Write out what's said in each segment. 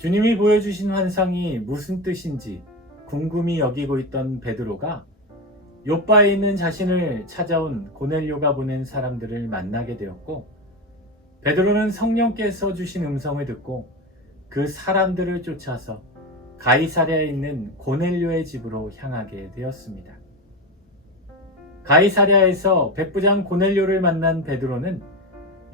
주님이 보여주신 환상이 무슨 뜻인지 궁금히 여기고 있던 베드로가 욥바에 있는 자신을 찾아온 고넬료가 보낸 사람들을 만나게 되었고, 베드로는 성령께서 주신 음성을 듣고 그 사람들을 쫓아서 가이사랴에 있는 고넬료의 집으로 향하게 되었습니다. 가이사랴에서 백부장 고넬료를 만난 베드로는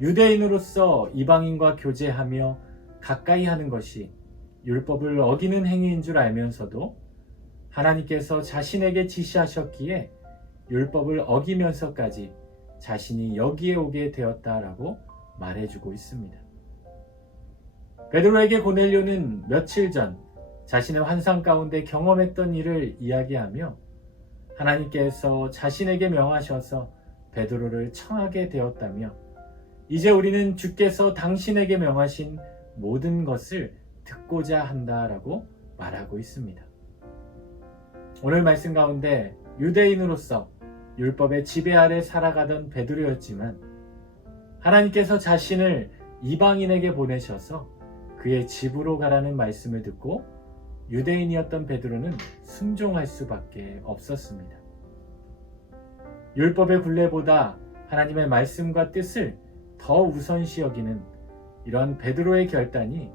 유대인으로서 이방인과 교제하며 가까이 하는 것이 율법을 어기는 행위인 줄 알면서도 하나님께서 자신에게 지시하셨기에 율법을 어기면서까지 자신이 여기에 오게 되었다라고 말해주고 있습니다. 베드로에게 고넬료는 며칠 전 자신의 환상 가운데 경험했던 일을 이야기하며 하나님께서 자신에게 명하셔서 베드로를 청하게 되었다며, 이제 우리는 주께서 당신에게 명하신 모든 것을 듣고자 한다라고 말하고 있습니다. 오늘 말씀 가운데 유대인으로서 율법의 지배 아래 살아가던 베드로였지만 하나님께서 자신을 이방인에게 보내셔서 그의 집으로 가라는 말씀을 듣고 유대인이었던 베드로는 순종할 수밖에 없었습니다. 율법의 굴레보다 하나님의 말씀과 뜻을 더 우선시 여기는 이런 베드로의 결단이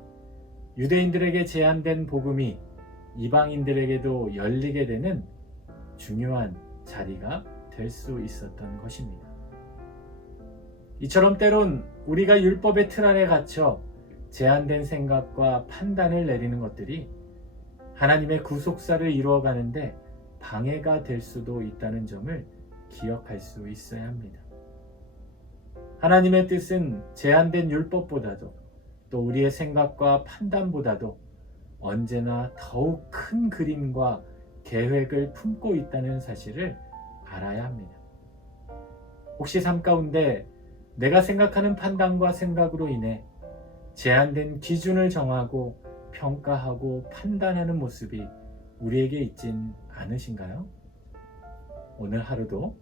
유대인들에게 제한된 복음이 이방인들에게도 열리게 되는 중요한 자리가 될 수 있었던 것입니다. 이처럼 때론 우리가 율법의 틀 안에 갇혀 제한된 생각과 판단을 내리는 것들이 하나님의 구속사를 이루어가는데 방해가 될 수도 있다는 점을 기억할 수 있어야 합니다. 하나님의 뜻은 제한된 율법보다도 또 우리의 생각과 판단보다도 언제나 더욱 큰 그림과 계획을 품고 있다는 사실을 알아야 합니다. 혹시 삶 가운데 내가 생각하는 판단과 생각으로 인해 제한된 기준을 정하고 평가하고 판단하는 모습이 우리에게 있진 않으신가요? 오늘 하루도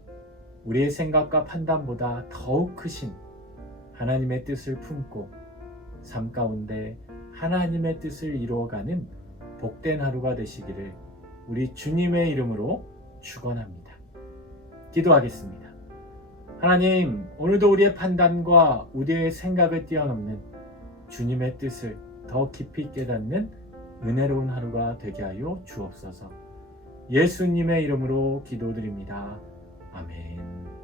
우리의 생각과 판단보다 더욱 크신 하나님의 뜻을 품고 삶 가운데 하나님의 뜻을 이루어가는 복된 하루가 되시기를 우리 주님의 이름으로 축원합니다. 기도하겠습니다. 하나님, 오늘도 우리의 판단과 우리의 생각을 뛰어넘는 주님의 뜻을 더 깊이 깨닫는 은혜로운 하루가 되게 하여 주옵소서. 예수님의 이름으로 기도드립니다. 아멘.